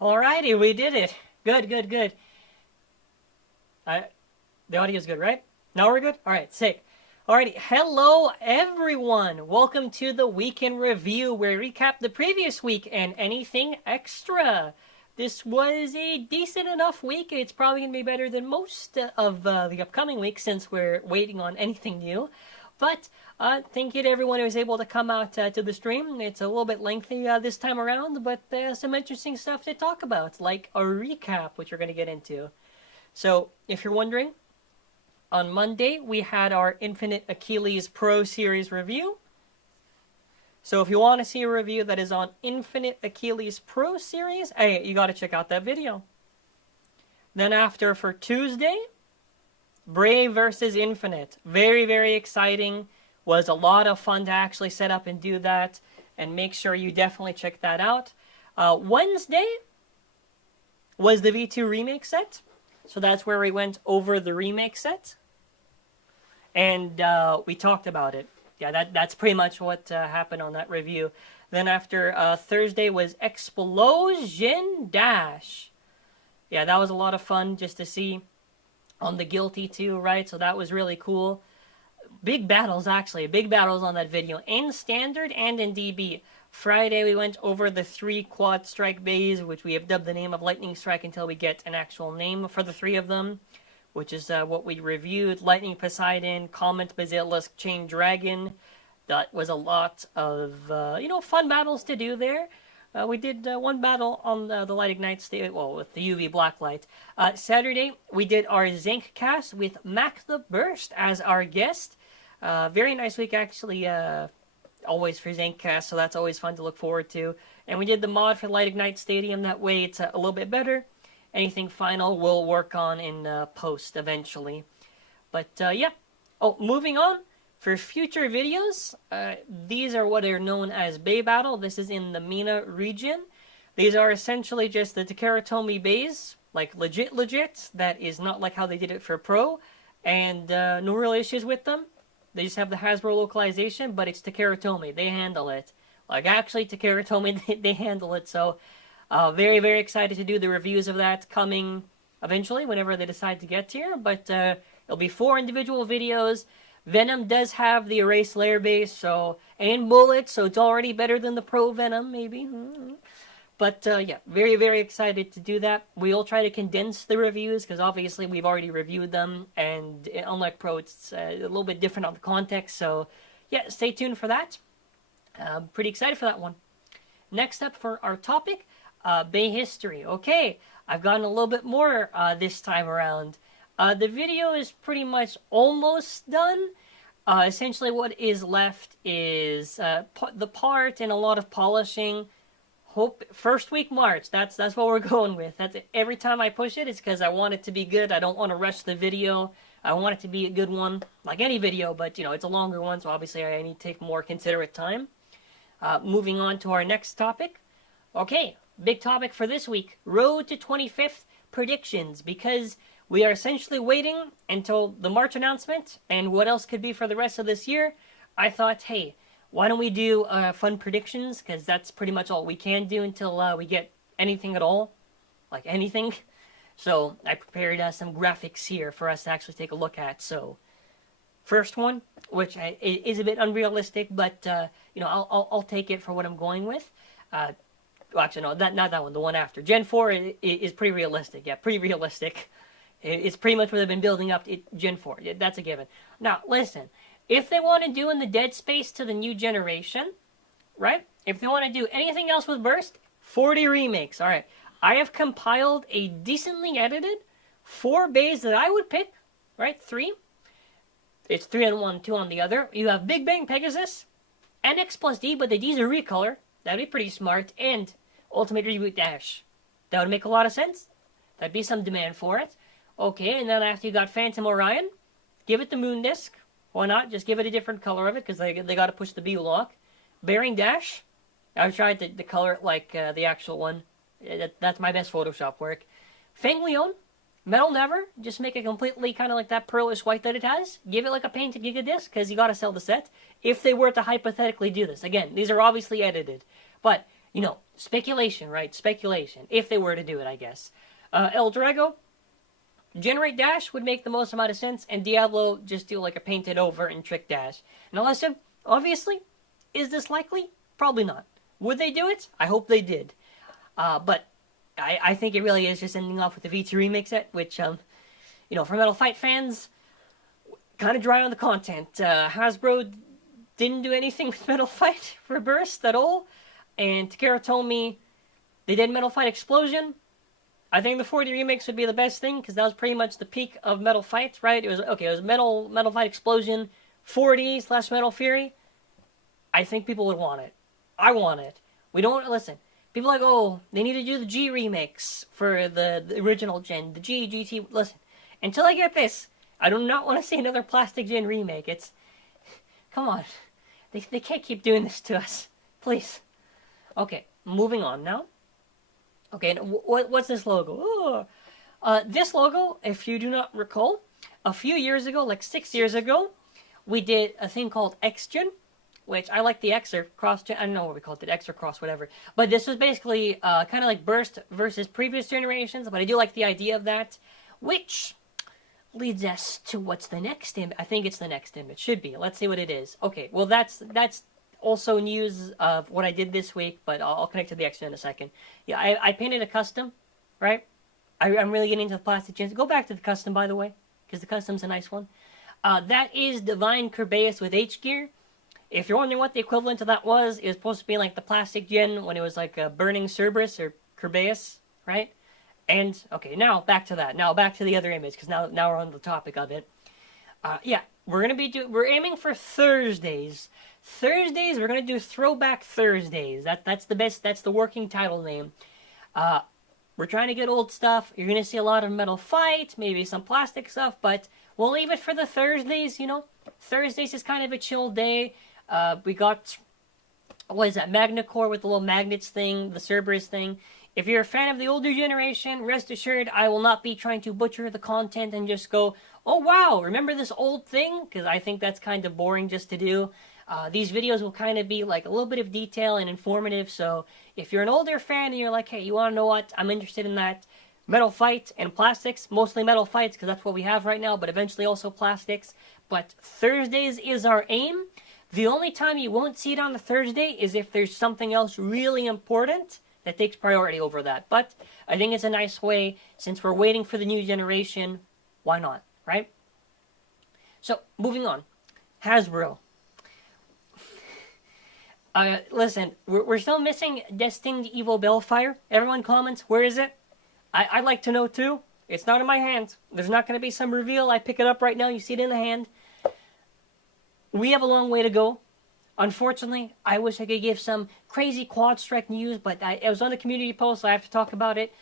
Alrighty, we did it. Good, good, good. The audio's good, right? Now we're good? Alright, sick. Alrighty, hello everyone. Welcome to the Weekend Review, where we recap the previous week and anything extra. This was a decent enough week. It's probably going to be better than most of the upcoming week since we're waiting on anything new. But thank you to everyone who was able to come out to the stream. It's a little bit lengthy this time around, but some interesting stuff to talk about, like a recap, which we're going to get into. So, if you're wondering, on Monday we had our Infinite Achilles Pro Series review. So if you want to see a review that is on Infinite Achilles Pro Series, hey, you got to check out that video. Then after, for Tuesday, Brave versus Infinite. Very, very exciting. Was a lot of fun to actually set up and do that. And make sure you definitely check that out. Wednesday was the V2 remake set. So that's where we went over the remake set. And we talked about it. Yeah, that's pretty much what happened on that review. Then after Thursday was Explosion Dash. Yeah, that was a lot of fun just to see on the Guilty too, right? So that was really cool. Big battles, actually. Big battles on that video. In Standard and in DB. Friday, we went over the 3 quad strike bays, which we have dubbed the name of Lightning Strike until we get an actual name for the 3 of them, which is what we reviewed. Lightning Poseidon, Comet Basilisk, Chain Dragon. That was a lot of, fun battles to do there. We did one battle on the Light Ignite stage, well, with the UV Blacklight. Saturday, we did our ZANKYE cast with Mac the Burst as our guest. Very nice week, actually, always for ZANKYE cast, so that's always fun to look forward to. And we did the mod for Light Ignite Stadium, that way it's a little bit better. Anything final we'll work on in post eventually. But, yeah. Oh, moving on. For future videos, these are what are known as Bay Battle. This is in the MENA region. These are essentially just the Takaratomi bays, like legit, that is not like how they did it for Pro, and no real issues with them. They just have the Hasbro localization, but it's Takaratomi. They handle it. Like, actually, Takaratomi, they handle it, so very, very excited to do the reviews of that coming eventually, whenever they decide to get here, but it'll be 4 individual videos. Venom does have the erase layer base, and bullets, so it's already better than the Pro Venom, maybe. But, yeah, very, very excited to do that. We'll try to condense the reviews, because obviously we've already reviewed them, and unlike Pro, it's a little bit different on the context, so, yeah, stay tuned for that. I'm pretty excited for that one. Next up for our topic, Bay history. Okay, I've gotten a little bit more this time around. The video is pretty much almost done. Essentially what is left is the part and a lot of polishing. Hope first week March, that's what we're going with. That's it. Every time I push it, it's because I want it to be good. I don't want to rush the video. I want it to be a good one, like any video, but it's a longer one, so obviously I need to take more considerate time. Moving on to our next topic. Okay, big topic for this week, Road to 25th predictions, because we are essentially waiting until the March announcement, and what else could be for the rest of this year. I thought, hey, why don't we do fun predictions, because that's pretty much all we can do until we get anything at all, like anything. So I prepared some graphics here for us to actually take a look at. So first one, which is a bit unrealistic, but I'll take it for what I'm going with. Well, actually, no, not that one, the one after. Gen 4 is pretty realistic. Yeah, pretty realistic. It's pretty much what they've been building up to Gen 4. That's a given. Now, listen. If they want to do in the Dead Space to the new generation, right? If they want to do anything else with Burst, 40 remakes. All right. I have compiled a decently edited 4 bays that I would pick, right? 3. It's 3 on one, 2 on the other. You have Big Bang Pegasus, NX plus D, but the D's are recolor. That'd be pretty smart. And Ultimate Reboot Dash. That would make a lot of sense. There'd be some demand for it. Okay, and then after you got Phantom Orion, give it the Moon Disc. Why not? Just give it a different color of it, because they got to push the B-Lock. Bearing Dash. I've tried to color it like the actual one. That's my best Photoshop work. Feng Leon. Metal Never. Just make it completely kind of like that pearlish white that it has. Give it like a painted Giga Disc, because you got to sell the set. If they were to hypothetically do this. Again, these are obviously edited. But speculation, right? Speculation. If they were to do it, I guess. El Drago, generate dash would make the most amount of sense, and Diablo just do like a painted over and trick dash. Now listen, obviously, is this likely? Probably not. Would they do it? I hope they did. But I think it really is just ending off with the V2 remake set, which, for Metal Fight fans, kind of dry on the content. Hasbro didn't do anything with Metal Fight Rebirth at all, and Takara told me they did Metal Fight Explosion. I think the 4D remakes would be the best thing, because that was pretty much the peak of Metal Fight, right? It was Metal Fight Explosion, 4D / Metal Fury. I think people would want it. I want it. We don't, listen, people are like, oh, they need to do the G remakes for the original gen, the GT, listen, until I get this, I do not want to see another Plastic Gen remake. Come on, they can't keep doing this to us, please. Okay, moving on now. Okay, what's this logo? This logo, if you do not recall, a few years ago, like 6 years ago, we did a thing called X-Gen, which I like the X or cross-gen, I don't know what we called it, X or cross, whatever. But this was basically kind of like Burst versus previous generations, but I do like the idea of that, which leads us to what's the next image. I think it's the next image, should be. Let's see what it is. Okay, well that's also news of what I did this week, but I'll connect to the X in a second. Yeah, I painted a custom, right? I'm really getting into the plastic gens. Go back to the custom, by the way, because the custom's a nice one. That is Divine Kerbeus with H-Gear. If you're wondering what the equivalent of that was, it was supposed to be like the plastic gen when it was like a burning Cerberus or Kerbeus, right? And, okay, now back to that. Now back to the other image, because now we're on the topic of it. Yeah, we're aiming for Thursdays. Thursdays, we're going to do Throwback Thursdays. That's the working title name. We're trying to get old stuff. You're going to see a lot of Metal Fight, maybe some plastic stuff, but we'll leave it for the Thursdays, Thursdays is kind of a chill day. We got, what is that, Magnacore with the little magnets thing, the Cerberus thing. If you're a fan of the older generation, rest assured I will not be trying to butcher the content and just go, oh wow, remember this old thing? Because I think that's kind of boring just to do. These videos will kind of be like a little bit of detail and informative, so if you're an older fan and you're like, hey, you want to know what? I'm interested in that. Metal Fight and plastics, mostly Metal Fights because that's what we have right now, but eventually also plastics. But Thursdays is our aim. The only time you won't see it on a Thursday is if there's something else really important that takes priority over that. But I think it's a nice way, since we're waiting for the new generation, why not, right? So, moving on. Hasbro. Listen, we're still missing Destined Evil Bellfire. Everyone comments, where is it? I'd like to know too. It's not in my hand. There's not going to be some reveal. I pick it up right now. You see it in the hand. We have a long way to go. Unfortunately, I wish I could give some crazy quad strike news, but it was on the community post, so I have to talk about it.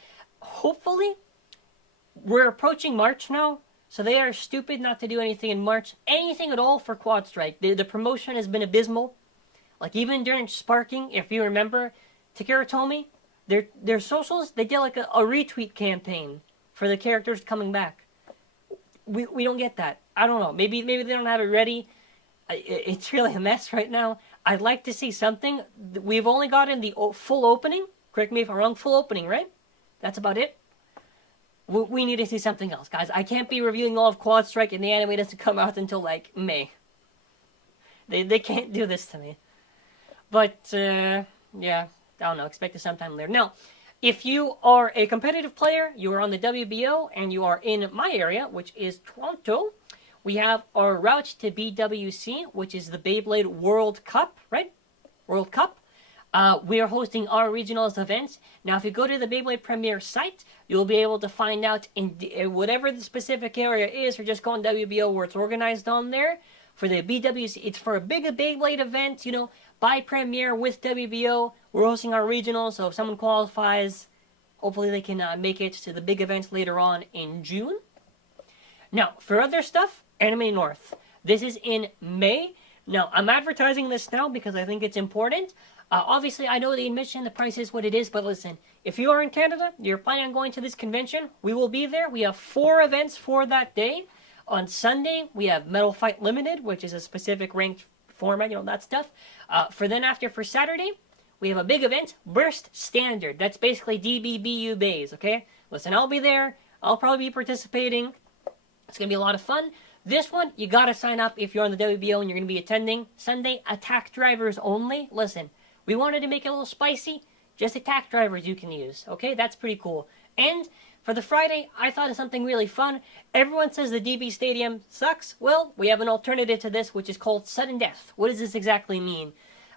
Hopefully, we're approaching March now, so they are stupid not to do anything in March. Anything at all for quad strike. The promotion has been abysmal. Like, even during Sparking, if you remember, Takara told me, their socials, they did like a retweet campaign for the characters coming back. We don't get that. I don't know. Maybe they don't have it ready. It's really a mess right now. I'd like to see something. We've only gotten the full opening. Correct me if I'm wrong. Full opening, right? That's about it. We need to see something else, guys. I can't be reviewing all of Quad Strike and the anime doesn't come out until, like, May. They can't do this to me. But, yeah, I don't know. Expect it sometime later. Now, if you are a competitive player, you are on the WBO, and you are in my area, which is Toronto, we have our route to BWC, which is the Beyblade World Cup, right? World Cup. We are hosting our regionals events. Now, if you go to the Beyblade Premier site, you'll be able to find out in whatever the specific area is, or just go on WBO where it's organized on there. For the BWC, it's for a bigger Beyblade event, by Premier with WBO. We're hosting our regionals, so if someone qualifies, hopefully they can make it to the big events later on in June. Now, for other stuff, Anime North. This is in May. Now, I'm advertising this now because I think it's important. Obviously, I know the admission, the price is what it is, but listen, if you are in Canada, you're planning on going to this convention, we will be there. We have 4 events for that day. On Sunday, we have Metal Fight Limited, which is a specific ranked format, that stuff. For Saturday, we have a big event, Burst Standard. That's basically DBBU Bays, okay? Listen, I'll be there. I'll probably be participating. It's going to be a lot of fun. This one, you got to sign up if you're on the WBO and you're going to be attending. Sunday, attack drivers only. Listen, we wanted to make it a little spicy. Just attack drivers you can use, okay? That's pretty cool. And for the Friday, I thought of something really fun. Everyone says the DB Stadium sucks. Well, we have an alternative to this, which is called Sudden Death. What does this exactly mean?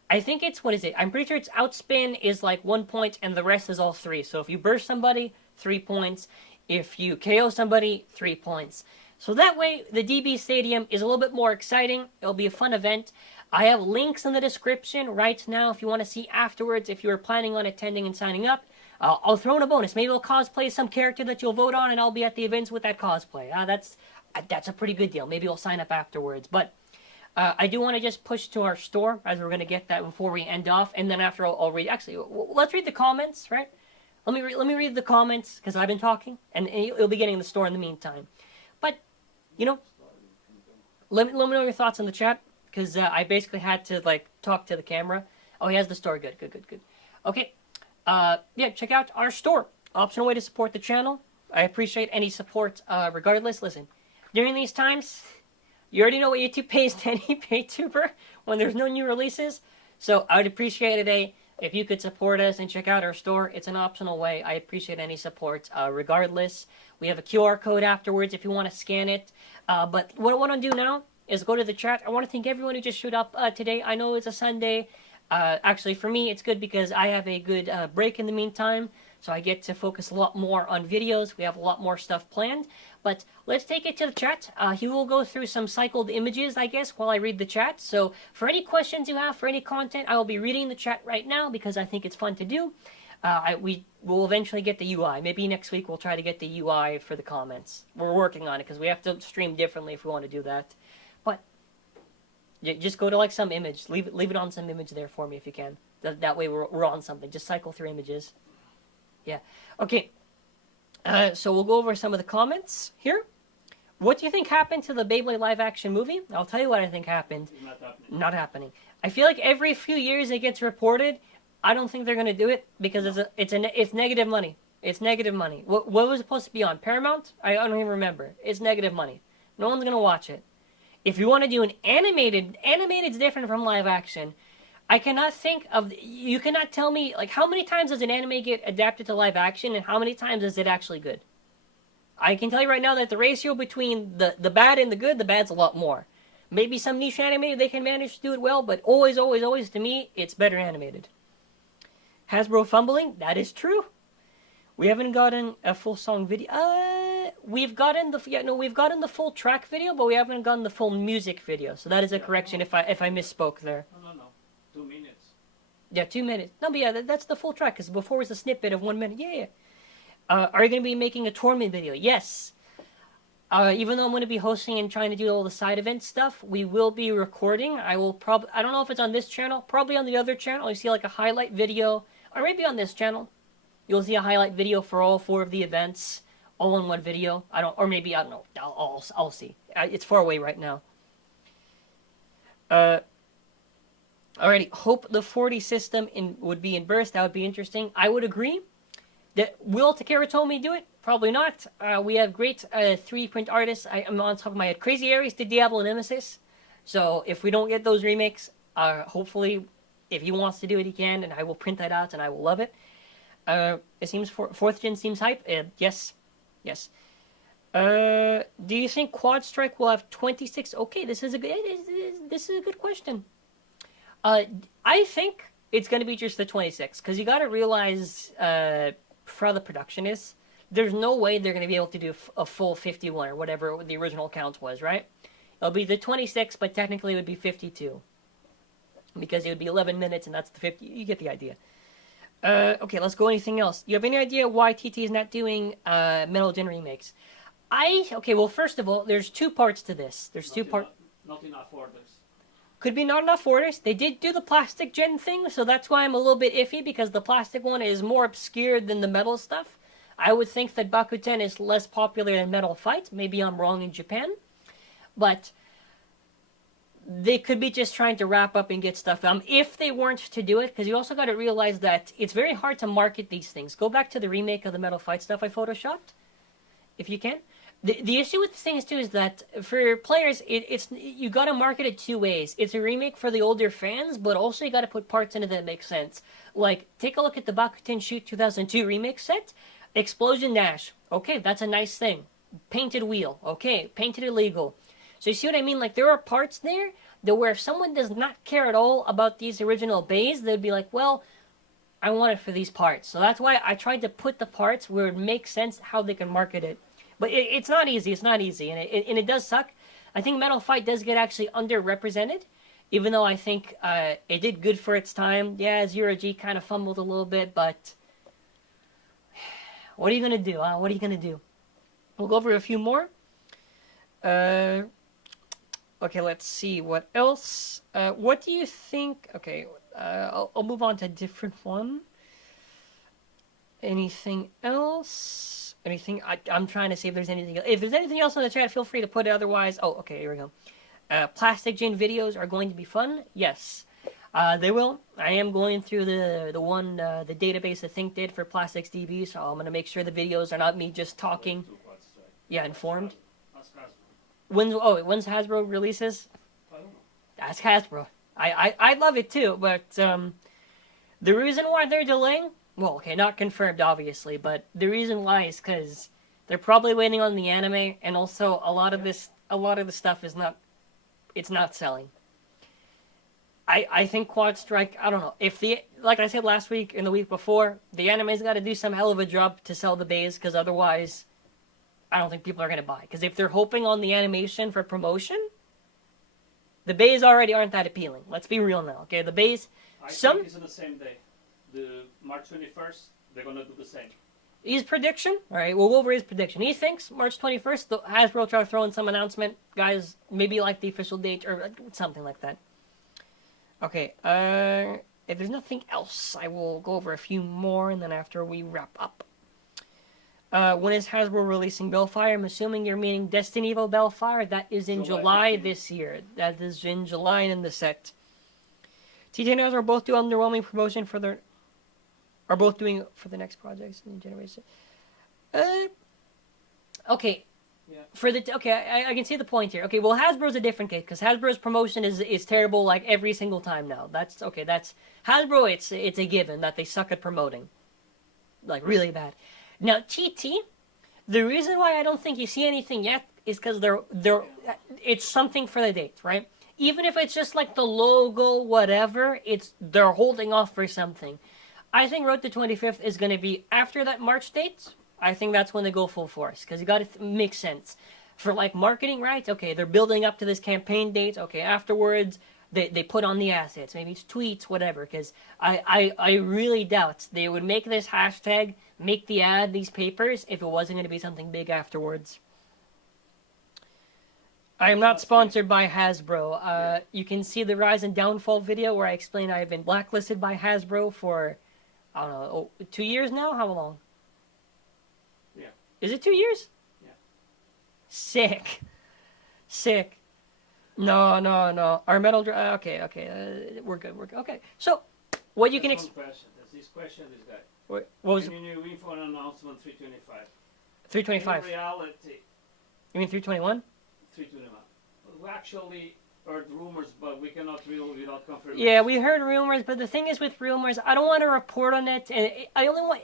I think it's, what is it? I'm pretty sure it's outspin is like 1 point and the rest is all 3. So if you burst somebody, 3 points. If you KO somebody, 3 points. So that way, the DB Stadium is a little bit more exciting. It'll be a fun event. I have links in the description right now if you want to see afterwards if you're planning on attending and signing up. I'll throw in a bonus. Maybe I'll cosplay some character that you'll vote on and I'll be at the events with that cosplay. That's a pretty good deal. Maybe I'll sign up afterwards. But I do want to just push to our store as we're going to get that before we end off. And then after I'll read... Actually, let's read the comments, right? Let me read the comments because I've been talking. And you'll be getting the store in the meantime. But, you know, let me know your thoughts in the chat. Because I basically had to, like, talk to the camera. Oh, he has the store. Good. Okay. Yeah, check out our store. Optional way to support the channel. I appreciate any support regardless. Listen, during these times, you already know what YouTube pays to any PayTuber when there's no new releases. So I would appreciate it, if you could support us and check out our store. It's an optional way. I appreciate any support regardless. We have a QR code afterwards if you want to scan it. But what I want to do now is go to the chat. I want to thank everyone who just showed up today. I know it's a Sunday. Actually, for me, it's good because I have a good break in the meantime, so I get to focus a lot more on videos. We have a lot more stuff planned. But let's take it to the chat. He will go through some cycled images, I guess, while I read the chat. So for any questions you have, for any content, I will be reading the chat right now because I think it's fun to do. We will eventually get the UI. Maybe next week we'll try to get the UI for the comments. We're working on it because we have to stream differently if we want to do that. But just go to like some image. Leave it on some image there for me if you can. That way we're on something. Just cycle through images. Yeah. Okay. So we'll go over some of the comments here. What do you think happened to the Beyblade live action movie? I'll tell you what I think happened. Not happening. I feel like every few years it gets reported. I don't think they're gonna do it because it's negative money. It's negative money. What was it supposed to be on? Paramount? I don't even remember. It's negative money. No one's gonna watch it. If you want to do an animated's different from live action. I cannot think of, you cannot tell me, like, how many times does an anime get adapted to live action and how many times is it actually good? I can tell you right now that the ratio between the bad and the good, the bad's a lot more. Maybe some niche anime, they can manage to do it well, but always, to me, it's better animated. Hasbro fumbling, that is true. We haven't gotten a full song video. We've gotten the full track video, but we haven't gotten the full music video. So that is a correction if I misspoke there. No. 2 minutes. Yeah, 2 minutes. No, but yeah, that's the full track, because before was a snippet of 1 minute. Yeah. Are you going to be making a tournament video? Yes. Even though I'm going to be hosting and trying to do all the side event stuff, we will be recording. I don't know if it's on this channel, probably on the other channel. You see like a highlight video, or maybe on this channel. You'll see a highlight video for all 4 of the events, all in one video. I don't know. I'll see. It's far away right now. Alrighty, hope the 40 system would be in burst. That would be interesting. I would agree. Will Takara Tomy do it? Probably not. We have great 3D print artists. I'm on top of my head. Crazy Aries did Diablo Nemesis. So if we don't get those remakes, hopefully, if he wants to do it, he can, and I will print that out, and I will love it. It seems 4th gen seems hype. Yes. Do you think Quad Strike will have 26? Okay, this is a good question. I think it's going to be just the 26, because you got to realize for how the production is, there's no way they're going to be able to do a full 51 or whatever the original count was, right? It'll be the 26, but technically it would be 52. Because it would be 11 minutes, and that's the 50. You get the idea. Okay, let's go. Anything else? You have any idea why TT is not doing Metal Gen remakes? Okay, well, first of all, there's 2 parts to this. There's 2 parts. Not enough orders. Could be not enough orders. They did do the plastic gen thing, so that's why I'm a little bit iffy, because the plastic one is more obscure than the metal stuff. I would think that Bakuten is less popular than Metal Fight. Maybe I'm wrong in Japan. But they could be just trying to wrap up and get stuff if they weren't to do it, because you also got to realize that it's very hard to market these things. Go back to the remake of the Metal Fight stuff I photoshopped, if you can. The issue with the things too is that for players, it's you got to market it two ways. It's a remake for the older fans, but also you got to put parts in it that make sense. Like, take a look at the Bakutin Shoot 2002 remake set. Explosion Dash. Okay, that's a nice thing. Painted wheel. Okay, painted illegal. So you see what I mean? Like, there are parts there that where if someone does not care at all about these original bays, they'd be like, well, I want it for these parts. So that's why I tried to put the parts where it makes sense how they can market it. But it's not easy. It's not easy. And it does suck. I think Metal Fight does get actually underrepresented, even though I think it did good for its time. Yeah, Zero G kind of fumbled a little bit, but what are you going to do? What are you going to do? We'll go over a few more. Okay, let's see. What else? What do you think? Okay, I'll move on to a different one. Anything else? Anything? I'm trying to see if there's anything else. If there's anything else in the chat, feel free to put it. Otherwise, oh, okay, here we go. Plastic Gin videos are going to be fun. Yes, they will. I am going through the database that Think did for Plastics DB, so I'm gonna make sure the videos are not me just talking. Yeah, informed. When's Hasbro releases? That's Hasbro. I love it too, but the reason why they're delaying. Well, okay, not confirmed, obviously, but the reason why is because they're probably waiting on the anime, and also a lot of the stuff is not, it's not selling. I think Quad Strike, I don't know, like I said last week and the week before, the anime's got to do some hell of a job to sell the bays, because otherwise, I don't think people are going to buy. Because if they're hoping on the animation for promotion, the bays already aren't that appealing. Let's be real now, okay? The bays, I think it's on the same day. The March 21st, they're going to do the same. His prediction? Alright, we'll go over his prediction. He thinks March 21st, Hasbro try to throw in some announcement. Guys, maybe like the official date or something like that. Okay, if there's nothing else, I will go over a few more, and then after we wrap up. When is Hasbro releasing Bellfire? I'm assuming you're meaning Destiny Evo Bellfire. That is in July this year. That is in July in the set. TJ and Hasbro both do underwhelming promotion for their... Are both doing for the next projects in the generation. Okay. Yeah. I can see the point here. Okay, well, Hasbro's a different case, because Hasbro's promotion is terrible like every single time now. That's okay. That's Hasbro. It's a given that they suck at promoting, like really bad. Now TT, the reason why I don't think you see anything yet is because it's something for the date, right? Even if it's just like the logo, whatever, they're holding off for something. I think Road to 25th is going to be after that March date. I think that's when they go full force, because you got to make sense. For like marketing rights, okay, they're building up to this campaign date. Okay, afterwards, they put on the assets. Maybe it's tweets, whatever, because I really doubt they would make this hashtag, make the ad, these papers, if it wasn't going to be something big afterwards. I am not sponsored by Hasbro. You can see the rise and downfall video where I explain I have been blacklisted by Hasbro for... I don't know, 2 years now? How long? Yeah. Is it 2 years? Yeah. Sick. No. Our metal... okay. We're good. Okay. So, what you can... There's this question, this guy. What was... Can you info an announcement 325? 325? In reality... You mean 321? 321. We actually... heard rumors, but we cannot reveal without confirmation. Yeah, we heard rumors, but the thing is with rumors, I don't want to report on it, and I only want,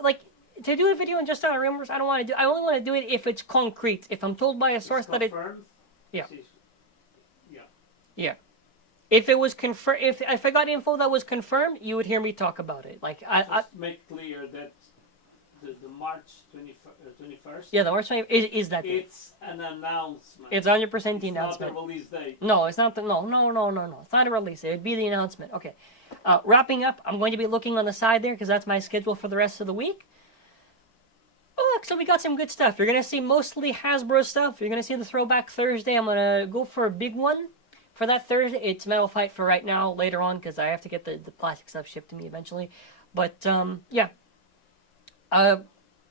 like, to do a video and just on rumors, I only want to do it if it's concrete. If I'm told by a source that it... Yeah. Yeah. If it was confirmed, if I got info that was confirmed, you would hear me talk about it. Like, Just make clear that the March 21st. Yeah, the March 21st is that date. It's an announcement. It's 100% the announcement. It's not a release date. No, it's not. No. It's not a release. It would be the announcement. Okay. Wrapping up, I'm going to be looking on the side there because that's my schedule for the rest of the week. Oh, look, so we got some good stuff. You're going to see mostly Hasbro stuff. You're going to see the Throwback Thursday. I'm going to go for a big one for that Thursday. It's Metal Fight for right now, later on, because I have to get the plastic stuff shipped to me eventually. But, yeah.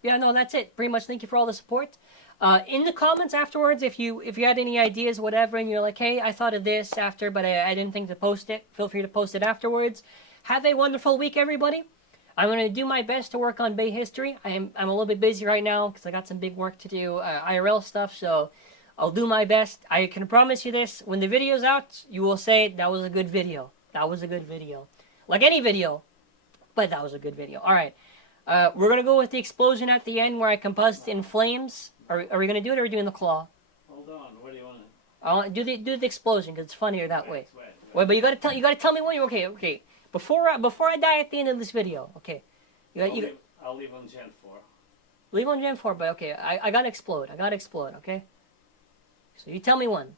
Yeah, no, that's it. Pretty much. Thank you for all the support. In the comments afterwards, if you had any ideas, whatever, and you're like, hey, I thought of this after, but I didn't think to post it. Feel free to post it afterwards. Have a wonderful week, everybody. I'm gonna do my best to work on Bay history. I'm a little bit busy right now because I got some big work to do, IRL stuff. So I'll do my best. I can promise you this: when the video's out, you will say that was a good video. That was a good video, like any video, but that was a good video. All right. We're gonna go with the explosion at the end where I combust in flames. Are we gonna do it, or are we doing the claw? Hold on, what do you want? I want do the explosion because it's funnier that way. Wait. Wait, but you gotta tell me when you're okay. Before I die at the end of this video, okay? I'll leave on Gen 4. Leave on Gen 4, but okay, I gotta explode. Okay? So you tell me when.